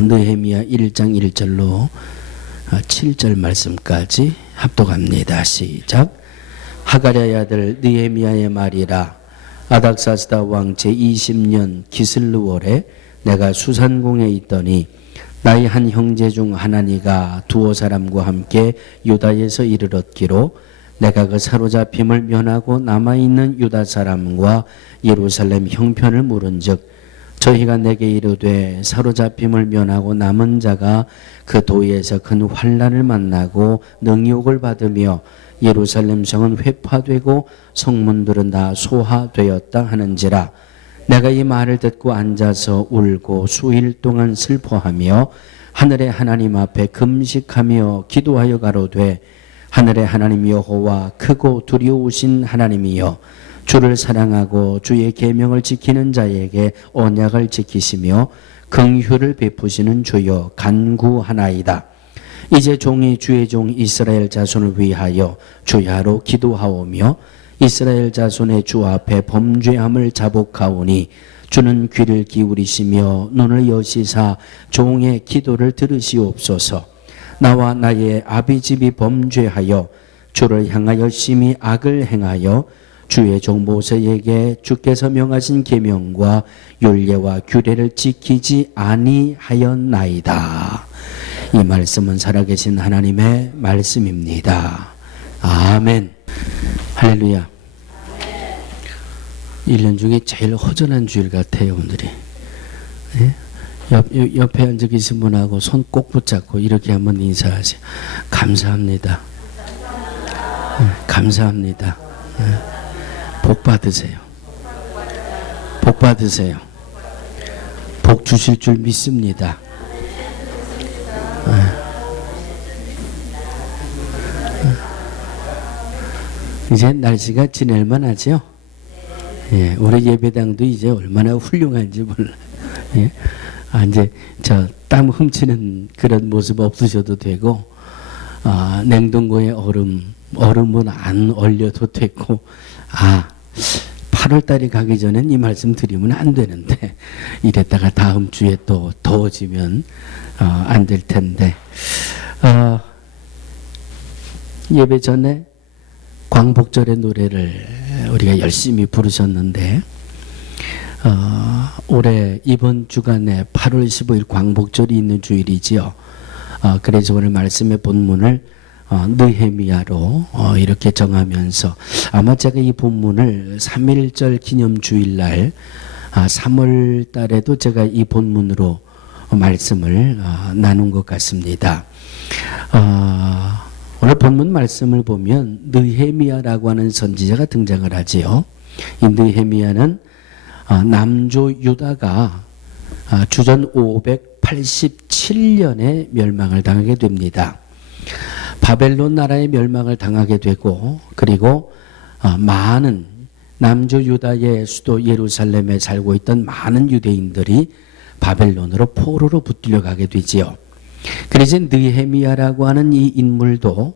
느헤미야 1장 1절로 7절 말씀까지 합독합니다. 시작. 하가랴의 아들 느헤미야의 말이라. 아닥사스다 왕 제20년 기슬루월에 내가 수산궁에 있더니 나의 한 형제 중 하나니가 두어 사람과 함께 유다에서 이르렀기로 내가 그 사로잡힘을 면하고 남아있는 유다 사람과 예루살렘 형편을 물은즉 저희가 내게 이르되 사로잡힘을 면하고 남은 자가 그 도에서 큰 환난을 만나고 능욕을 받으며 예루살렘 성은 회파되고 성문들은 다 소화되었다 하는지라. 내가 이 말을 듣고 앉아서 울고 수일 동안 슬퍼하며 하늘의 하나님 앞에 금식하며 기도하여 가로되 하늘의 하나님 여호와 크고 두려우신 하나님이여 주를 사랑하고 주의 계명을 지키는 자에게 언약을 지키시며 긍휼을 베푸시는 주여 간구하나이다. 이제 종이 주의 종 이스라엘 자손을 위하여 주야로 기도하오며 이스라엘 자손의 주 앞에 범죄함을 자복하오니 주는 귀를 기울이시며 눈을 여시사 종의 기도를 들으시옵소서. 나와 나의 아비집이 범죄하여 주를 향하여 심히 악을 행하여 주의 종 모세에게 주께서 명하신 계명과 율례와 규례를 지키지 아니하였나이다. 이 말씀은 살아계신 하나님의 말씀입니다. 아멘. 할렐루야. 1년 중에 제일 허전한 주일 같아요, 오늘이. 네? 옆에 앉아 계신 분하고 손 꼭 붙잡고 이렇게 한번 인사하세요. 감사합니다. 네, 감사합니다. 네. 복 받으세요. 복 받으세요. 복 주실 줄 믿습니다. 이제 날씨가 지낼만 하죠? 예, 우리 예배당도 이제 얼마나 훌륭한지 몰라요. 예. 이제 땀 훔치는 그런 모습 없으셔도 되고, 냉동고에 얼음은 안 얼려도 되고, 8월달이 가기 전엔 이 말씀 드리면 안 되는데, 이랬다가 다음 주에 또 더워지면, 안 될 텐데, 예배 전에 광복절의 노래를 우리가 열심히 부르셨는데, 올해 이번 주간에 8월 15일 광복절이 있는 주일이지요. 그래서 오늘 말씀의 본문을 느헤미야로 이렇게 정하면서 아마 제가 이 본문을 3.1절 기념주일날 3월 달에도 제가 이 본문으로 말씀을 나눈 것 같습니다. 오늘 본문 말씀을 보면 느헤미야라고 하는 선지자가 등장을 하지요. 이 느헤미야는 남조 유다가 주전 587년에 멸망을 당하게 됩니다. 바벨론 나라의 멸망을 당하게 되고, 그리고 많은 남조 유다의 수도 예루살렘에 살고 있던 많은 유대인들이 바벨론으로 포로로 붙들려 가게 되지요. 그래서 느헤미야라고 하는 이 인물도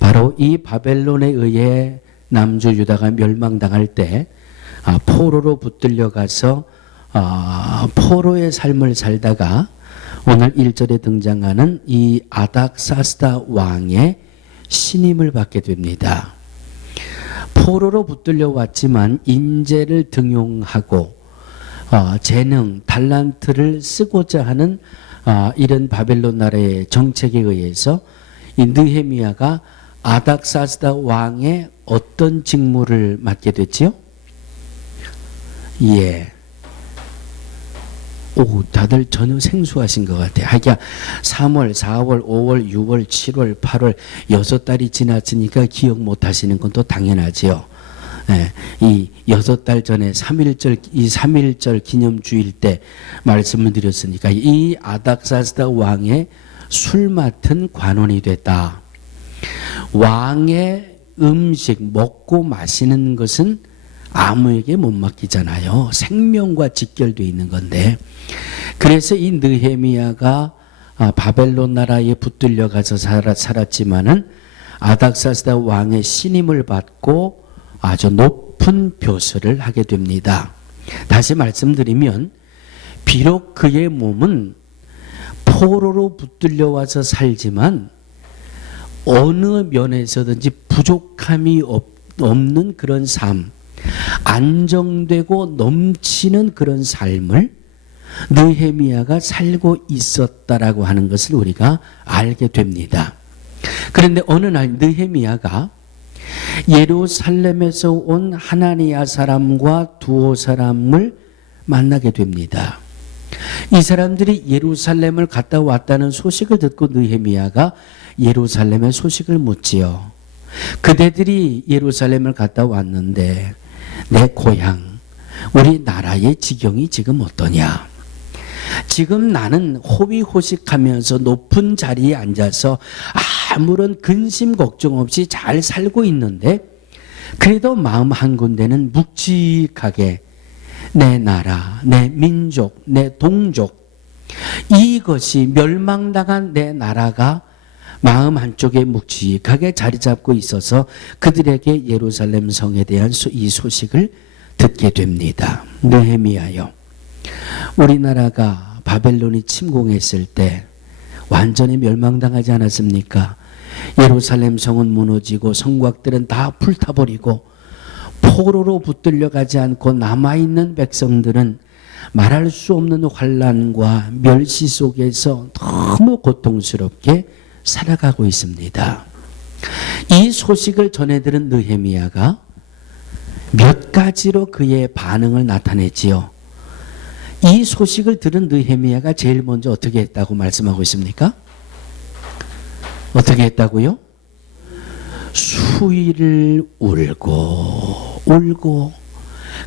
바로 이 바벨론에 의해 남조 유다가 멸망당할 때 포로로 붙들려 가서 포로의 삶을 살다가 오늘 1절에 등장하는 이 아닥사스다 왕의 신임을 받게 됩니다. 포로로 붙들려 왔지만 인재를 등용하고 재능, 달란트를 쓰고자 하는 이런 바벨론 나라의 정책에 의해서 이 느헤미야가 아닥사스다 왕의 어떤 직무를 맡게 됐지요? 예. 다들 전혀 생소하신 것 같아요. 하기야 3월, 4월, 5월, 6월, 7월, 8월 6달이 지났으니까 기억 못 하시는 건 또 당연하지요. 예, 이 6달 전에 3.1절 기념주일 때 말씀을 드렸으니까 이 아닥사스다 왕의 술 맡은 관원이 됐다. 왕의 음식 먹고 마시는 것은 아무에게 못 맡기잖아요. 생명과 직결되어 있는 건데, 그래서 이 느헤미야가 바벨론 나라에 붙들려 가서 살았지만은 아닥사스다 왕의 신임을 받고 아주 높은 벼슬을 하게 됩니다. 다시 말씀드리면 비록 그의 몸은 포로로 붙들려 와서 살지만 어느 면에서든지 부족함이 없는 그런 삶, 안정되고 넘치는 그런 삶을 느헤미야가 살고 있었다라고 하는 것을 우리가 알게 됩니다. 그런데 어느 날 느헤미야가 예루살렘에서 온 하나니야 사람과 두오 사람을 만나게 됩니다. 이 사람들이 예루살렘을 갔다 왔다는 소식을 듣고 느헤미야가 예루살렘의 소식을 묻지요. 그대들이 예루살렘을 갔다 왔는데 내 고향, 우리 나라의 지경이 지금 어떠냐? 지금 나는 호위호식하면서 높은 자리에 앉아서 아무런 근심 걱정 없이 잘 살고 있는데 그래도 마음 한 군데는 묵직하게 내 나라, 내 민족, 내 동족, 이것이 멸망당한 내 나라가 마음 한쪽에 묵직하게 자리 잡고 있어서 그들에게 예루살렘 성에 대한 이 소식을 듣게 됩니다. 느헤미야요, 우리나라가 바벨론이 침공했을 때 완전히 멸망당하지 않았습니까? 예루살렘 성은 무너지고 성곽들은 다 불타버리고 포로로 붙들려 가지 않고 남아있는 백성들은 말할 수 없는 환난과 멸시 속에서 너무 고통스럽게 살아가고 있습니다. 이 소식을 전해들은 느헤미야가 몇 가지로 그의 반응을 나타냈지요. 이 소식을 들은 느헤미야가 제일 먼저 어떻게 했다고 말씀하고 있습니까? 어떻게 했다고요? 수일을 울고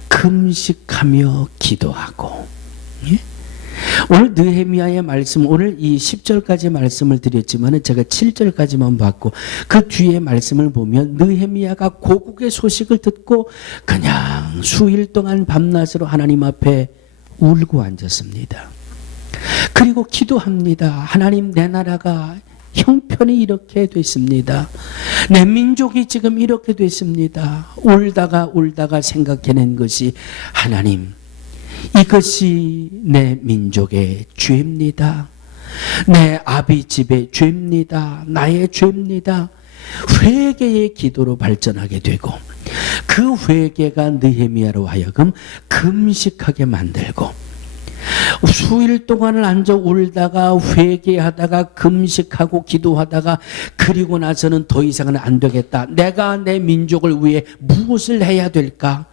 금식하며 기도하고. 예? 오늘 느헤미야의 말씀, 오늘 이 10절까지 말씀을 드렸지만 제가 7절까지만 봤고 그 뒤에 말씀을 보면 느헤미야가 고국의 소식을 듣고 그냥 수일 동안 밤낮으로 하나님 앞에 울고 앉았습니다. 그리고 기도합니다. 하나님, 내 나라가 형편이 이렇게 됐습니다. 내 민족이 지금 이렇게 됐습니다. 울다가 생각해낸 것이 하나님, 이것이 내 민족의 죄입니다. 내 아비 집의 죄입니다. 나의 죄입니다. 회개의 기도로 발전하게 되고 그 회개가 느헤미야로 하여금 금식하게 만들고 수일 동안을 앉아 울다가 회개하다가 금식하고 기도하다가 그리고 나서는 더 이상은 안 되겠다. 내가 내 민족을 위해 무엇을 해야 될까?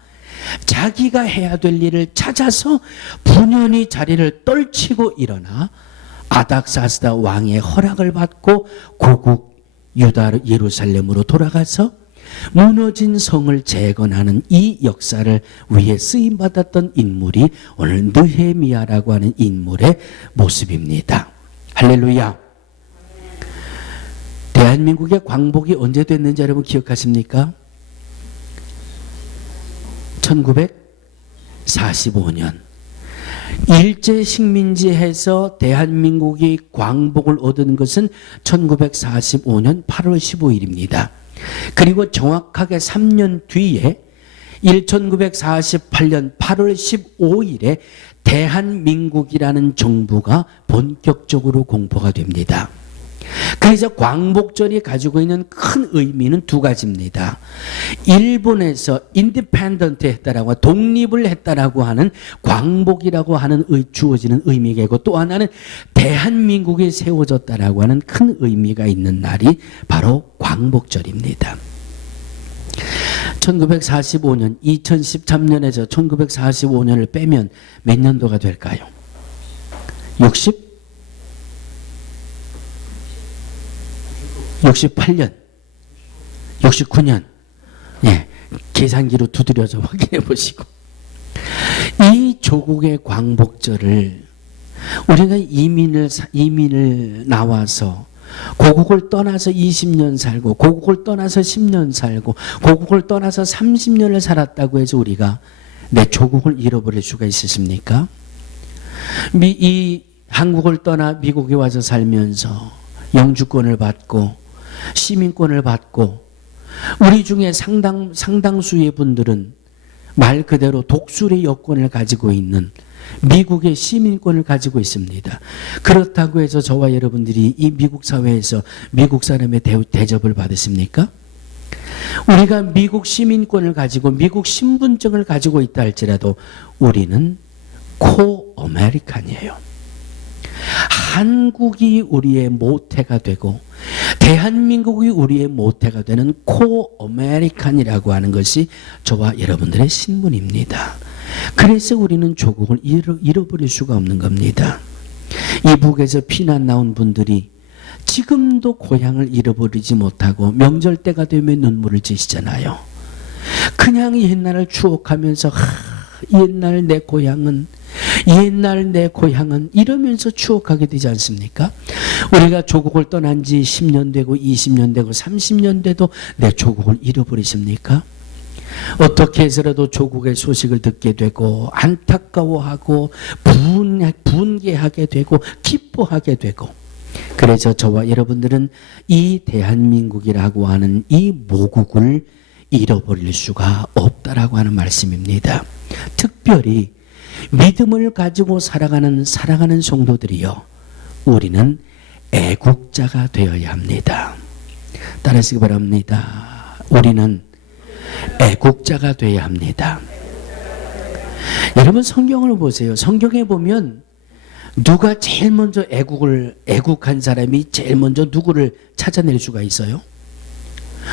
자기가 해야 될 일을 찾아서 분연히 자리를 떨치고 일어나 아닥사스다 왕의 허락을 받고 고국 유다 예루살렘으로 돌아가서 무너진 성을 재건하는 이 역사를 위해 쓰임받았던 인물이 오늘 느헤미야라고 하는 인물의 모습입니다. 할렐루야. 대한민국의 광복이 언제 됐는지 여러분 기억하십니까? 1945년 일제 식민지에서 대한민국이 광복을 얻은 것은 1945년 8월 15일입니다. 그리고 정확하게 3년 뒤에 1948년 8월 15일에 대한민국이라는 정부가 본격적으로 공포가 됩니다. 그래서 광복절이 가지고 있는 큰 의미는 두 가지입니다. 일본에서 인디펜던트 했다라고, 독립을 했다라고 하는 광복이라고 하는 주어지는 의미이고, 또 하나는 대한민국이 세워졌다라고 하는 큰 의미가 있는 날이 바로 광복절입니다. 1945년, 2013년에서 1945년을 빼면 몇 년도가 될까요? 68년, 69년. 예, 계산기로 두드려서 확인해 보시고. 이 조국의 광복절을 우리가 이민을 나와서 고국을 떠나서 20년 살고 고국을 떠나서 10년 살고 고국을 떠나서 30년을 살았다고 해서 우리가 내 조국을 잃어버릴 수가 있으십니까? 이 한국을 떠나 미국에 와서 살면서 영주권을 받고 시민권을 받고 우리 중에 상당수의 분들은 말 그대로 독수리 여권을 가지고 있는 미국의 시민권을 가지고 있습니다. 그렇다고 해서 저와 여러분들이 이 미국 사회에서 미국 사람의 대접을 받으십니까? 우리가 미국 시민권을 가지고 미국 신분증을 가지고 있다 할지라도 우리는 코-아메리칸이에요. 한국이 우리의 모태가 되고 대한민국이 우리의 모태가 되는 코-아메리칸이라고 하는 것이 저와 여러분들의 신분입니다. 그래서 우리는 조국을 잃어버릴 수가 없는 겁니다. 이북에서 피난 나온 분들이 지금도 고향을 잃어버리지 못하고 명절 때가 되면 눈물을 지시잖아요. 그냥 옛날을 추억하면서 옛날 내 고향은 이러면서 추억하게 되지 않습니까? 우리가 조국을 떠난 지 10년 되고 20년 되고 30년 돼도 내 조국을 잃어버리십니까? 어떻게 해서라도 조국의 소식을 듣게 되고 안타까워하고 분개하게 되고 기뻐하게 되고, 그래서 저와 여러분들은 이 대한민국이라고 하는 이 모국을 잃어버릴 수가 없다라고 하는 말씀입니다. 특별히 믿음을 가지고 살아가는 성도들이요, 우리는 애국자가 되어야 합니다. 따라하시기 바랍니다. 우리는 애국자가 되어야 합니다. 여러분 성경을 보세요. 성경에 보면 누가 제일 먼저 애국한 사람이 제일 먼저 누구를 찾아낼 수가 있어요?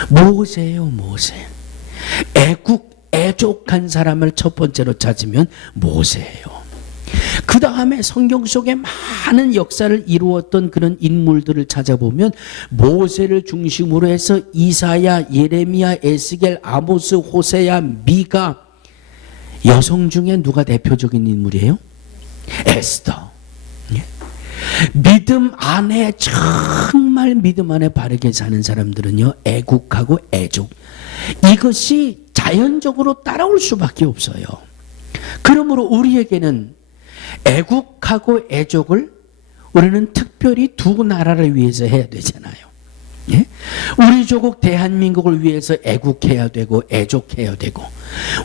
모세예요. 모세. 애족한 사람을 첫 번째로 찾으면 모세예요. 그 다음에 성경 속에 많은 역사를 이루었던 그런 인물들을 찾아보면 모세를 중심으로 해서 이사야, 예레미야, 에스겔, 아모스, 호세야, 미가, 여성 중에 누가 대표적인 인물이에요? 에스더. 믿음 안에, 정말 믿음 안에 바르게 사는 사람들은요, 애국하고 애족, 이것이 자연적으로 따라올 수밖에 없어요. 그러므로 우리에게는 애국하고 애족을 우리는 특별히 두 나라를 위해서 해야 되잖아요. 예? 우리 조국 대한민국을 위해서 애국해야 되고 애족해야 되고,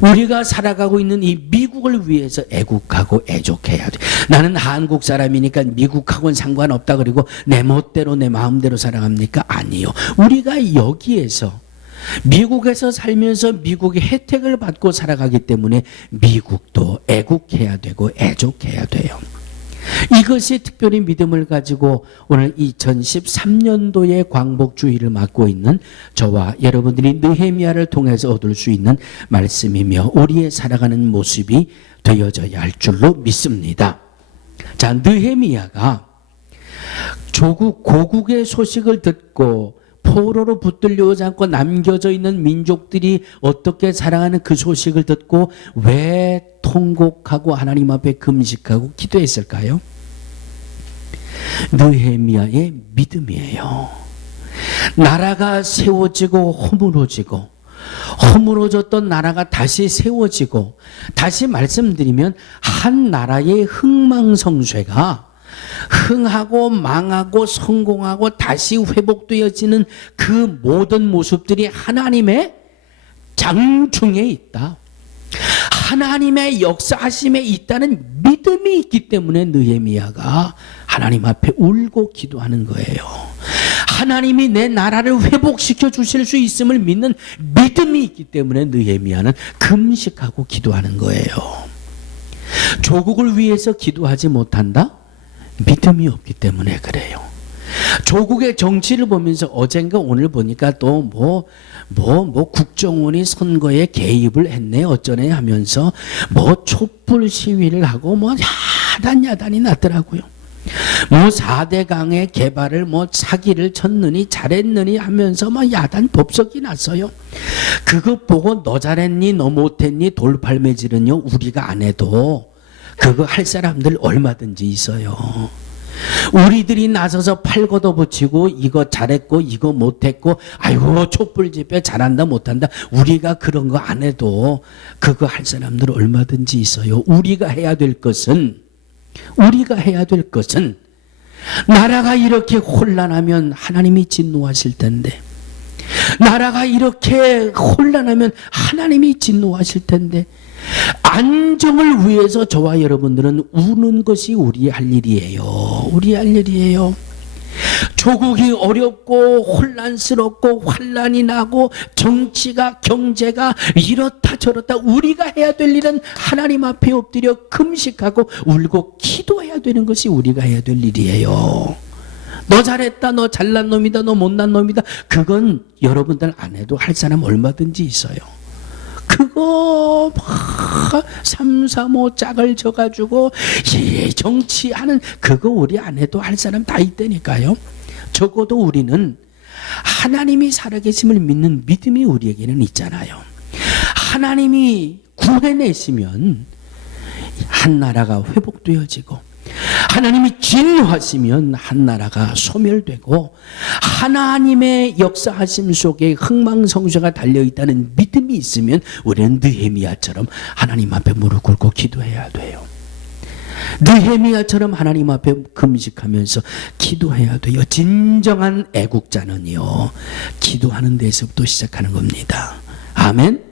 우리가 살아가고 있는 이 미국을 위해서 애국하고 애족해야 돼. 나는 한국 사람이니까 미국하고는 상관없다 그리고 내 멋대로 내 마음대로 살아갑니까? 아니요. 우리가 여기에서 미국에서 살면서 미국의 혜택을 받고 살아가기 때문에 미국도 애국해야 되고 애족해야 돼요. 이것이 특별히 믿음을 가지고 오늘 2013년도의 광복주의를 맡고 있는 저와 여러분들이 느헤미야를 통해서 얻을 수 있는 말씀이며 우리의 살아가는 모습이 되어져야 할 줄로 믿습니다. 자, 느헤미야가 고국의 소식을 듣고 포로로 붙들려오지 않고 남겨져 있는 민족들이 어떻게 살아가는 그 소식을 듣고 왜 통곡하고 하나님 앞에 금식하고 기도했을까요? 느헤미야의 믿음이에요. 나라가 세워지고 허물어졌던 나라가 다시 세워지고, 다시 말씀드리면 한 나라의 흥망성쇠가 흥하고 망하고 성공하고 다시 회복되어지는 그 모든 모습들이 하나님의 장중에 있다, 하나님의 역사하심에 있다는 믿음이 있기 때문에 느헤미야가 하나님 앞에 울고 기도하는 거예요. 하나님이 내 나라를 회복시켜 주실 수 있음을 믿는 믿음이 있기 때문에 느헤미야는 금식하고 기도하는 거예요. 조국을 위해서 기도하지 못한다? 믿음이 없기 때문에 그래요. 조국의 정치를 보면서 어젠가 오늘 보니까 또 국정원이 선거에 개입을 했네 어쩌네 하면서 촛불 시위를 하고 야단이 났더라고요. 4대 강의 개발을 사기를 쳤느니 잘했느니 하면서 야단 법석이 났어요. 그거 보고 너 잘했니 너 못했니 돌팔매질은요 우리가 안 해도 그거 할 사람들 얼마든지 있어요. 우리들이 나서서 팔 걷어붙이고 이거 잘했고 이거 못했고 아이고 촛불 집회 잘한다 못한다, 우리가 그런 거 안 해도 그거 할 사람들 얼마든지 있어요. 우리가 해야 될 것은 나라가 이렇게 혼란하면 하나님이 진노하실 텐데, 나라가 이렇게 혼란하면 하나님이 진노하실 텐데, 안정을 위해서 저와 여러분들은 우는 것이 우리의 할 일이에요. 우리의 할 일이에요. 조국이 어렵고 혼란스럽고 환란이 나고 정치가 경제가 이렇다 저렇다 우리가 해야 될 일은 하나님 앞에 엎드려 금식하고 울고 기도해야 되는 것이 우리가 해야 될 일이에요. 너 잘했다, 너 잘난 놈이다, 너 못난 놈이다, 그건 여러분들 안 해도 할 사람 얼마든지 있어요. 그거 막 삼삼오 짝을 져가지고 정치하는 그거 우리 안 해도 할 사람 다 있다니까요. 적어도 우리는 하나님이 살아계심을 믿는 믿음이 우리에게는 있잖아요. 하나님이 구해내시면 한 나라가 회복되어지고, 하나님이 진노하시면 한 나라가 소멸되고, 하나님의 역사하심 속에 흥망성쇠가 달려있다는 믿음이 있으면 우리는 느헤미야처럼 하나님 앞에 무릎 꿇고 기도해야 돼요. 느헤미야처럼 하나님 앞에 금식하면서 기도해야 돼요. 진정한 애국자는요, 기도하는 데서부터 시작하는 겁니다. 아멘.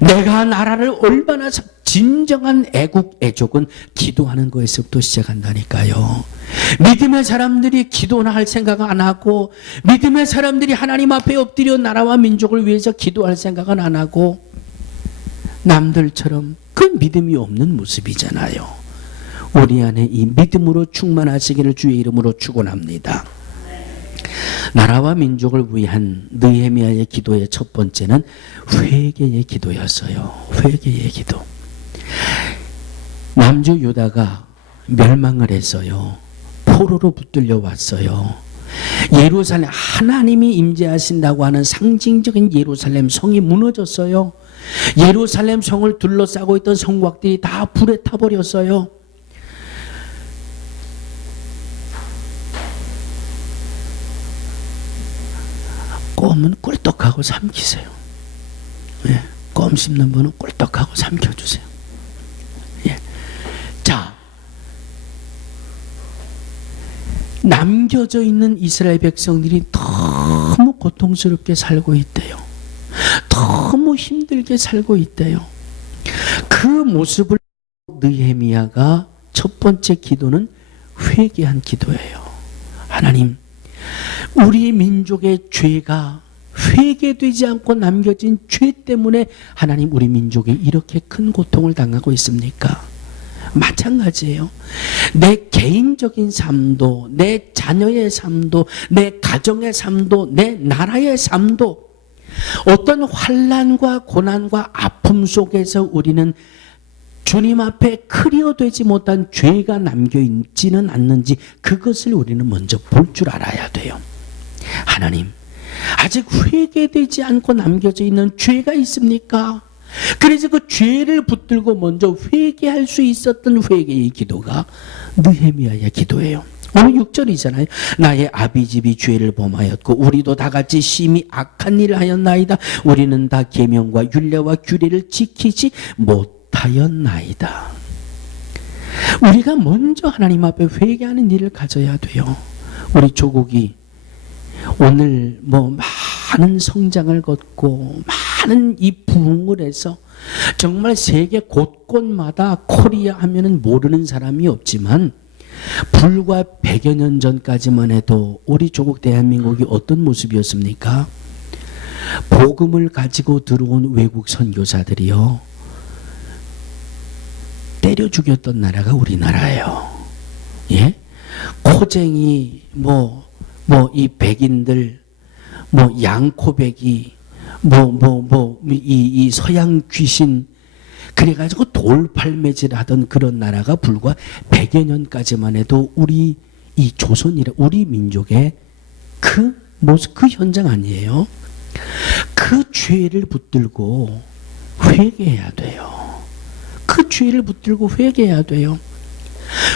내가 나라를 얼마나 진정한 애국 애족은 기도하는 거에서부터 시작한다니까요. 믿음의 사람들이 기도나 할 생각 안 하고, 믿음의 사람들이 하나님 앞에 엎드려 나라와 민족을 위해서 기도할 생각은 안 하고, 남들처럼 그 믿음이 없는 모습이잖아요. 우리 안에 이 믿음으로 충만하시기를 주의 이름으로 축원합니다. 나라와 민족을 위한 느헤미야의 기도의 첫 번째는 회개의 기도였어요. 회개의 기도. 남주 유다가 멸망을 했어요. 포로로 붙들려 왔어요. 예루살렘, 하나님이 임재하신다고 하는 상징적인 예루살렘 성이 무너졌어요. 예루살렘 성을 둘러싸고 있던 성곽들이 다 불에 타버렸어요. 껌은 꿀떡하고 삼키세요. 예, 껌 씹는 분은 꿀떡하고 삼켜주세요. 예. 자, 남겨져 있는 이스라엘 백성들이 너무 고통스럽게 살고 있대요. 너무 힘들게 살고 있대요. 그 모습을 느헤미야가 첫 번째 기도는 회개한 기도예요. 하나님, 우리 민족의 죄가 회개되지 않고 남겨진 죄 때문에 하나님 우리 민족이 이렇게 큰 고통을 당하고 있습니까? 마찬가지예요. 내 개인적인 삶도, 내 자녀의 삶도, 내 가정의 삶도, 내 나라의 삶도 어떤 환난과 고난과 아픔 속에서 우리는 주님 앞에 클리어되지 못한 죄가 남겨있지는 않는지 그것을 우리는 먼저 볼 줄 알아야 돼요. 하나님, 아직 회개되지 않고 남겨져 있는 죄가 있습니까? 그래서 그 죄를 붙들고 먼저 회개할 수 있었던 회개의 기도가 느헤미야의 기도예요. 오늘 6절이잖아요. 나의 아비집이 죄를 범하였고 우리도 다 같이 심히 악한 일을 하였나이다. 우리는 다 계명과 율례와 규례를 지키지 못하였나이다. 우리가 먼저 하나님 앞에 회개하는 일을 가져야 돼요. 우리 조국이 오늘 많은 성장을 걷고 많은 이 부흥을 해서 정말 세계 곳곳마다 코리아 하면은 모르는 사람이 없지만 불과 100여 년 전까지만 해도 우리 조국 대한민국이 어떤 모습이었습니까? 복음을 가지고 들어온 외국 선교사들이요, 때려 죽였던 나라가 우리나라예요. 예? 코쟁이, 이 백인들, 양코백이, 이 서양 귀신, 그래가지고 돌팔매질 하던 그런 나라가 불과 100여 년까지만 해도 우리 이 조선이라 우리 민족의 그 모습, 그 현장 아니에요? 그 죄를 붙들고 회개해야 돼요. 그 죄를 붙들고 회개해야 돼요.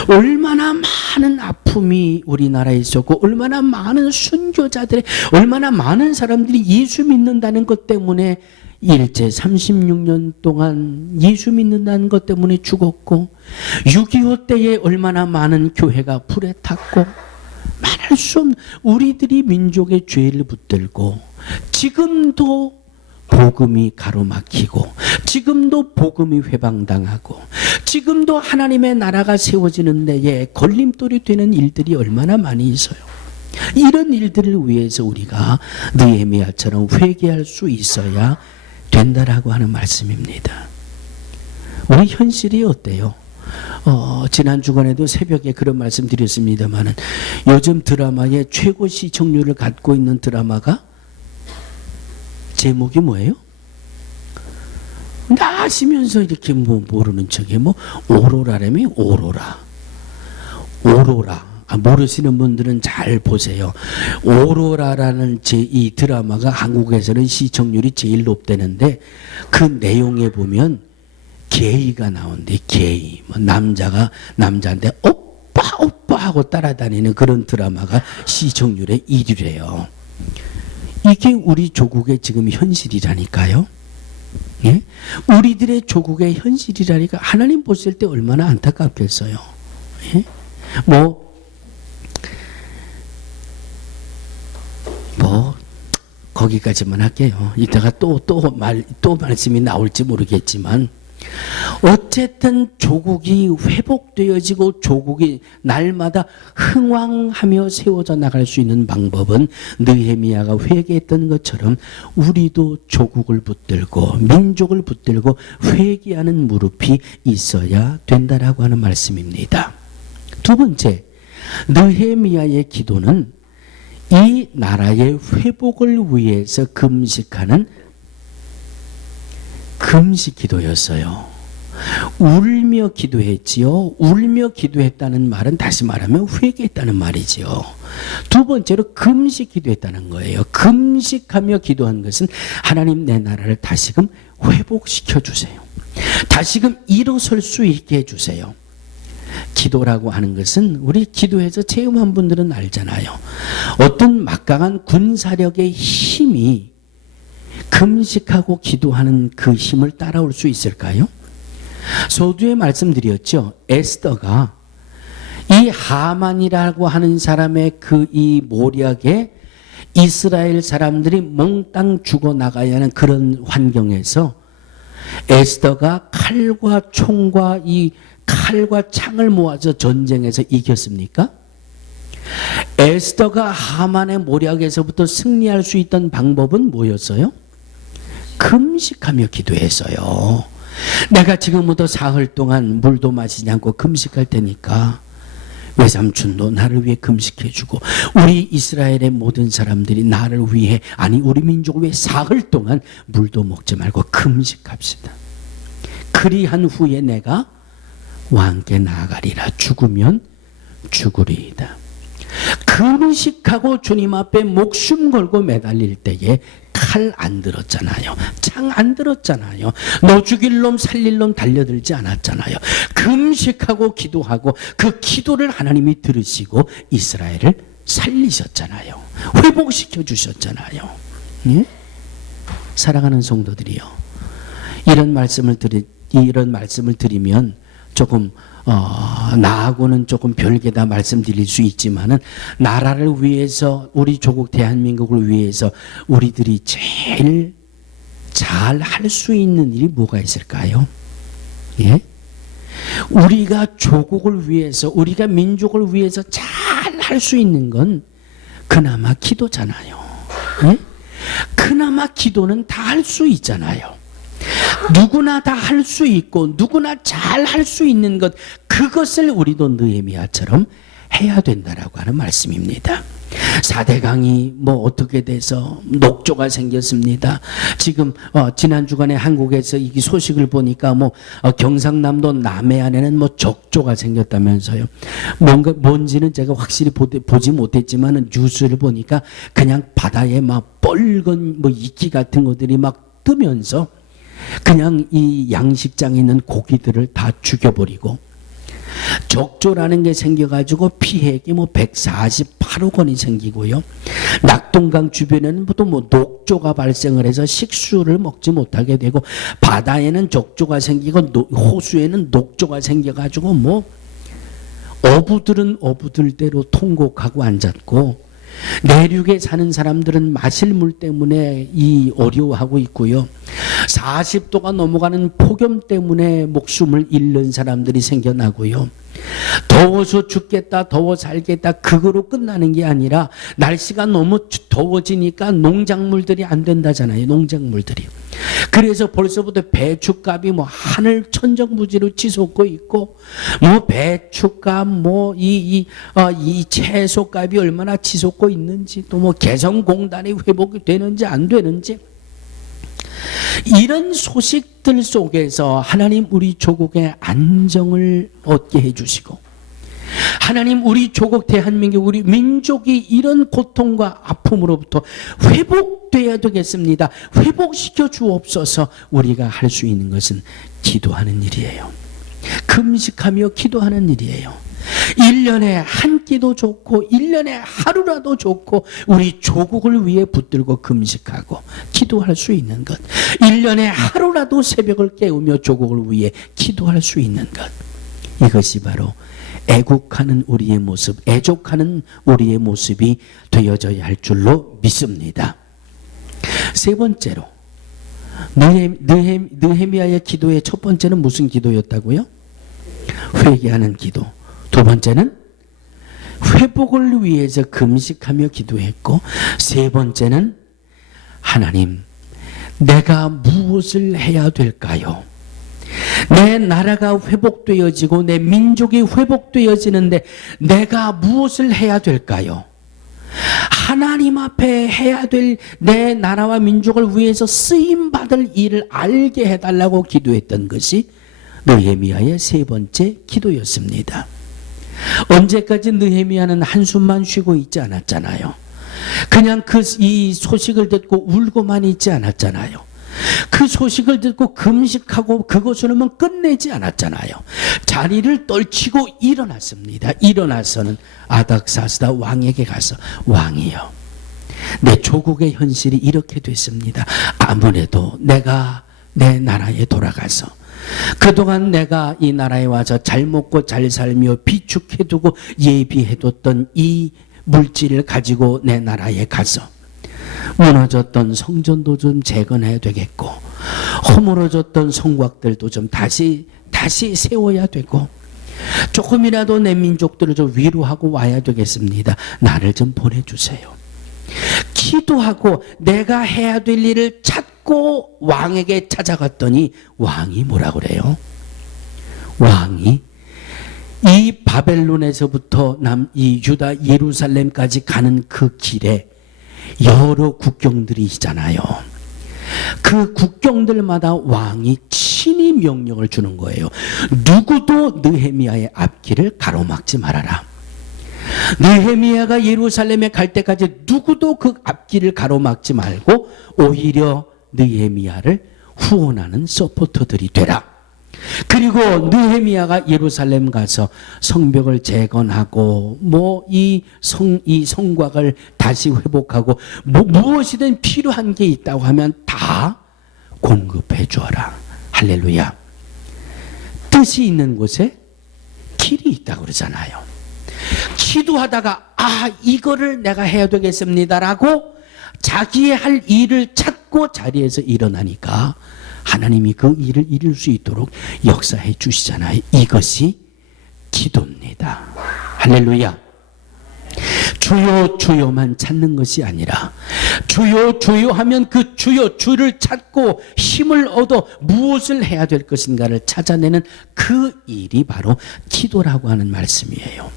얼마나 많은 아픔이 우리나라에 있었고 얼마나 많은 순교자들의, 얼마나 많은 사람들이 예수 믿는다는 것 때문에 일제 36년 동안 예수 믿는다는 것 때문에 죽었고, 6.25 때에 얼마나 많은 교회가 불에 탔고, 말할 수 없는 우리들이 민족의 죄를 붙들고 지금도 복음이 가로막히고 지금도 복음이 회방당하고 지금도 하나님의 나라가 세워지는 데에 걸림돌이 되는 일들이 얼마나 많이 있어요. 이런 일들을 위해서 우리가 느헤미야처럼 회개할 수 있어야 된다라고 하는 말씀입니다. 우리 현실이 어때요? 지난 주간에도 새벽에 그런 말씀 드렸습니다만 요즘 드라마의 최고 시청률을 갖고 있는 드라마가 제목이 뭐예요? 나시면서 이렇게 뭐 모르는 척에 오로라라며 오로라. 모르시는 분들은 잘 보세요. 오로라라는 이 드라마가 한국에서는 시청률이 제일 높다는데 그 내용에 보면 게이가 나오는데 게이 남자가 남자한테 오빠 하고 따라다니는 그런 드라마가 시청률의 1위래요. 이게 우리 조국의 지금 현실이라니까요. 예? 우리들의 조국의 현실이라니까 하나님 보실 때 얼마나 안타깝겠어요. 예? 거기까지만 할게요. 이따가 또 말씀이 나올지 모르겠지만 어쨌든 조국이 회복되어지고 조국이 날마다 흥왕하며 세워져 나갈 수 있는 방법은 느헤미야가 회개했던 것처럼 우리도 조국을 붙들고 민족을 붙들고 회개하는 무릎이 있어야 된다라고 하는 말씀입니다. 두 번째, 느헤미야의 기도는 이 나라의 회복을 위해서 금식하는 금식 기도였어요. 울며 기도했지요. 울며 기도했다는 말은 다시 말하면 회개했다는 말이지요. 두 번째로 금식 기도했다는 거예요. 금식하며 기도한 것은 하나님 내 나라를 다시금 회복시켜 주세요. 다시금 일어설 수 있게 해주세요. 기도라고 하는 것은 우리 기도해서 체험한 분들은 알잖아요. 어떤 막강한 군사력의 힘이 금식하고 기도하는 그 힘을 따라올 수 있을까요? 서두에 말씀드렸죠. 에스더가 이 하만이라고 하는 사람의 그 이 모략에 이스라엘 사람들이 몽땅 죽어나가야 하는 그런 환경에서 에스더가 칼과 총과 이 칼과 창을 모아서 전쟁에서 이겼습니까? 에스더가 하만의 모략에서부터 승리할 수 있던 방법은 뭐였어요? 금식하며 기도했어요. 내가 지금부터 사흘 동안 물도 마시지 않고 금식할 테니까 외삼촌도 나를 위해 금식해주고 우리 이스라엘의 모든 사람들이 나를 위해 아니 우리 민족을 위해 사흘 동안 물도 먹지 말고 금식합시다. 그리한 후에 내가 왕께 나아가리라. 죽으면 죽으리이다. 금식하고 주님 앞에 목숨 걸고 매달릴 때에 칼 안 들었잖아요. 창 안 들었잖아요. 너 죽일 놈 살릴 놈 달려들지 않았잖아요. 금식하고 기도하고 그 기도를 하나님이 들으시고 이스라엘을 살리셨잖아요. 회복시켜 주셨잖아요. 예? 사랑하는 성도들이요. 이런 말씀을 드리면 조금 나하고는 조금 별개다 말씀드릴 수 있지만은 나라를 위해서 우리 조국 대한민국을 위해서 우리들이 제일 잘 할 수 있는 일이 뭐가 있을까요? 예? 우리가 조국을 위해서 우리가 민족을 위해서 잘 할 수 있는 건 그나마 기도잖아요. 예? 그나마 기도는 다 할 수 있잖아요. 누구나 다 할 수 있고 누구나 잘 할 수 있는 것 그것을 우리도 느헤미야처럼 해야 된다라고 하는 말씀입니다. 4대강이 어떻게 돼서 녹조가 생겼습니다. 지금 지난 주간에 한국에서 이 소식을 보니까 경상남도 남해안에는 적조가 생겼다면서요. 뭔지는 제가 확실히 보지 못했지만 뉴스를 보니까 그냥 바다에 뻘건 이끼 같은 것들이 뜨면서 그냥 이 양식장에 있는 고기들을 다 죽여버리고 적조라는 게 생겨가지고 피해액이 148억 원이 생기고요. 낙동강 주변에는 또 녹조가 발생을 해서 식수를 먹지 못하게 되고 바다에는 적조가 생기고 호수에는 녹조가 생겨가지고 어부들은 어부들대로 통곡하고 앉았고 내륙에 사는 사람들은 마실 물 때문에 어려워하고 있고요. 40도가 넘어가는 폭염 때문에 목숨을 잃는 사람들이 생겨나고요. 더워서 죽겠다, 더워 살겠다, 그거로 끝나는 게 아니라 날씨가 너무 더워지니까 농작물들이 안 된다잖아요. 농작물들이. 그래서 벌써부터 배추값이 뭐 하늘 천정부지로 치솟고 있고, 뭐 배추값, 이 채소값이 얼마나 치솟고 있는지, 또 뭐 개성공단이 회복이 되는지 안 되는지, 이런 소식들 속에서 하나님 우리 조국의 안정을 얻게 해주시고, 하나님 우리 조국 대한민국 우리 민족이 이런 고통과 아픔으로부터 회복돼야 되겠습니다. 회복시켜 주옵소서. 우리가 할 수 있는 것은 기도하는 일이에요. 금식하며 기도하는 일이에요. 1년에 한 끼도 좋고 1년에 하루라도 좋고 우리 조국을 위해 붙들고 금식하고 기도할 수 있는 것, 1년에 하루라도 새벽을 깨우며 조국을 위해 기도할 수 있는 것, 이것이 바로 애국하는 우리의 모습, 애족하는 우리의 모습이 되어져야 할 줄로 믿습니다. 세 번째로, 느헤미야의 기도의 첫 번째는 무슨 기도였다고요? 회개하는 기도. 두 번째는 회복을 위해서 금식하며 기도했고, 세 번째는 하나님, 내가 무엇을 해야 될까요? 내 나라가 회복되어지고 내 민족이 회복되어지는데 내가 무엇을 해야 될까요? 하나님 앞에 해야 될 내 나라와 민족을 위해서 쓰임받을 일을 알게 해달라고 기도했던 것이 느헤미야의 세 번째 기도였습니다. 언제까지 느헤미야는 한숨만 쉬고 있지 않았잖아요. 그냥 이 소식을 듣고 울고만 있지 않았잖아요. 그 소식을 듣고 금식하고 그것으로만 끝내지 않았잖아요. 자리를 떨치고 일어났습니다. 일어나서는 아닥사스다 왕에게 가서, 왕이여, 내 조국의 현실이 이렇게 됐습니다. 아무래도 내가 내 나라에 돌아가서 그동안 내가 이 나라에 와서 잘 먹고 잘 살며 비축해두고 예비해뒀던 이 물질을 가지고 내 나라에 가서 무너졌던 성전도 좀 재건해야 되겠고, 허물어졌던 성곽들도 좀 다시 세워야 되고, 조금이라도 내 민족들을 좀 위로하고 와야 되겠습니다. 나를 좀 보내주세요. 기도하고 내가 해야 될 일을 찾고 왕에게 찾아갔더니 왕이 뭐라 그래요? 왕이 이 바벨론에서부터 이 유다 예루살렘까지 가는 그 길에 여러 국경들이 있잖아요. 그 국경들마다 왕이 친히 명령을 주는 거예요. 누구도 느헤미야의 앞길을 가로막지 말아라. 느헤미야가 예루살렘에 갈 때까지 누구도 그 앞길을 가로막지 말고 오히려 느헤미야를 후원하는 서포터들이 되라. 그리고 느헤미야가 예루살렘 가서 성벽을 재건하고 이 성곽을 다시 회복하고 무엇이든 필요한 게 있다고 하면 다 공급해 주어라. 할렐루야. 뜻이 있는 곳에 길이 있다고 그러잖아요. 기도하다가 이거를 내가 해야 되겠습니다라고 자기의 할 일을 찾고 자리에서 일어나니까 하나님이 그 일을 이룰 수 있도록 역사해 주시잖아요. 이것이 기도입니다. 할렐루야. 주여 주여만 찾는 것이 아니라 주여 주여 하면 그 주여 주를 찾고 힘을 얻어 무엇을 해야 될 것인가를 찾아내는 그 일이 바로 기도라고 하는 말씀이에요.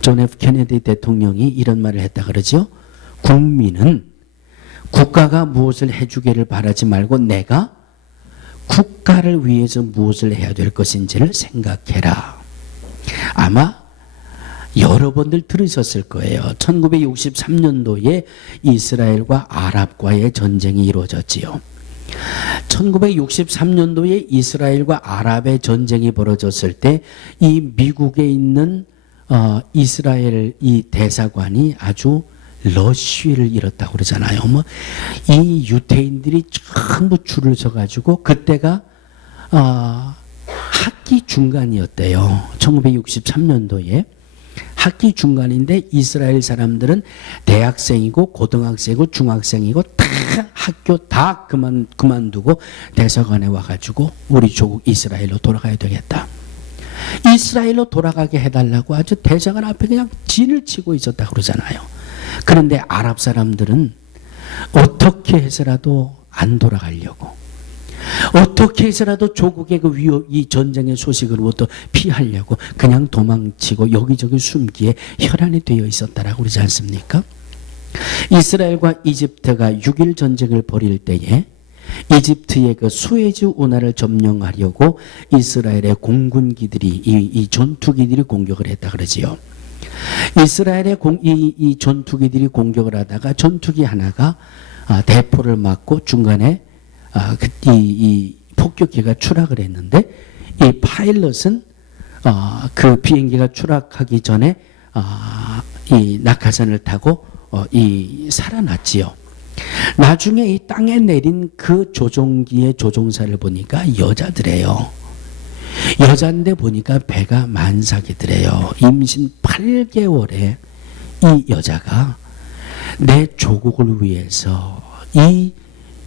존 F 케네디 대통령이 이런 말을 했다 그러죠. 국민은 국가가 무엇을 해주기를 바라지 말고 내가 국가를 위해서 무엇을 해야 될 것인지를 생각해라. 아마 여러 번들 들으셨을 거예요. 1963년도에 이스라엘과 아랍과의 전쟁이 이루어졌지요. 1963년도에 이스라엘과 아랍의 전쟁이 벌어졌을 때 이 미국에 있는 이스라엘 이 대사관이 아주 러쉬를 잃었다고 그러잖아요. 이 유태인들이 전부 줄을 서가지고 그때가 학기 중간이었대요. 1963년도에 학기 중간인데 이스라엘 사람들은 대학생이고 고등학생이고 중학생이고 다 학교 다 그만두고 대사관에 와가지고 우리 조국 이스라엘로 돌아가야 되겠다. 이스라엘로 돌아가게 해달라고 아주 대사관 앞에 그냥 진을 치고 있었다 그러잖아요. 그런데 아랍 사람들은 어떻게 해서라도 안 돌아가려고, 어떻게 해서라도 조국의 그 이 전쟁의 소식으로부터 피하려고 그냥 도망치고 여기저기 숨기에 혈안이 되어 있었다라고 그러지 않습니까? 이스라엘과 이집트가 6.1 전쟁을 벌일 때에 이집트의 그 수에즈 운하를 점령하려고 이스라엘의 공군기들이 이 전투기들이 공격을 했다 그러지요. 이스라엘의 이 전투기들이 공격을 하다가 전투기 하나가 대포를 맞고 중간에 이 폭격기가 추락을 했는데 이 파일럿은 그 비행기가 추락하기 전에 이 낙하산을 타고 살아났지요. 나중에 이 땅에 내린 그 조종기의 조종사를 보니까 여자더래요. 여자인데 보니까 배가 만삭이더래요. 임신 8개월에 이 여자가 내 조국을 위해서 이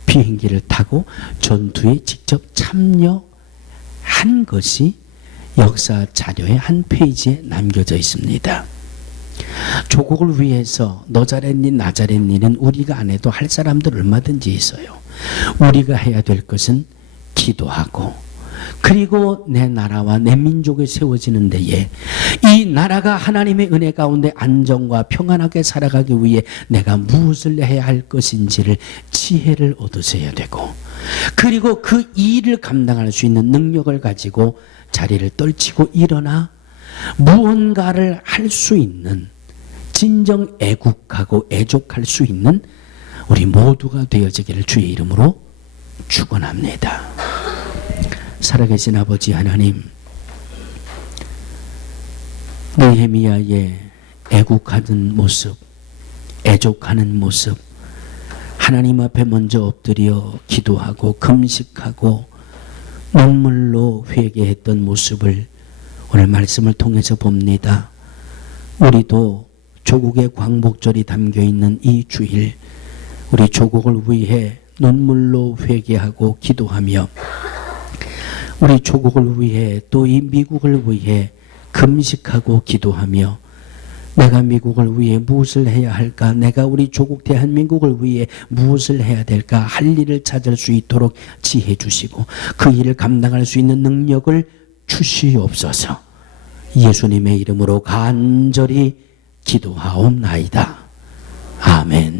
비행기를 타고 전투에 직접 참여한 것이 역사 자료의 한 페이지에 남겨져 있습니다. 조국을 위해서 너 잘했니 나 잘했니는 우리가 안 해도 할 사람들 얼마든지 있어요. 우리가 해야 될 것은 기도하고, 그리고 내 나라와 내 민족이 세워지는 데에 이 나라가 하나님의 은혜 가운데 안정과 평안하게 살아가기 위해 내가 무엇을 해야 할 것인지를 지혜를 얻으셔야 되고, 그리고 그 일을 감당할 수 있는 능력을 가지고 자리를 떨치고 일어나 무언가를 할 수 있는, 진정 애국하고 애족할 수 있는 우리 모두가 되어지기를 주의 이름으로 축원합니다. 살아계신 아버지 하나님, 느헤미야의 애국하는 모습, 애족하는 모습, 하나님 앞에 먼저 엎드려 기도하고 금식하고 눈물로 회개했던 모습을 오늘 말씀을 통해서 봅니다. 우리도 조국의 광복절이 담겨있는 이 주일, 우리 조국을 위해 눈물로 회개하고 기도하며 우리 조국을 위해 또 이 미국을 위해 금식하고 기도하며 내가 미국을 위해 무엇을 해야 할까, 내가 우리 조국 대한민국을 위해 무엇을 해야 될까 할 일을 찾을 수 있도록 지혜 주시고 그 일을 감당할 수 있는 능력을 주시옵소서. 예수님의 이름으로 간절히 기도하옵나이다. 아멘.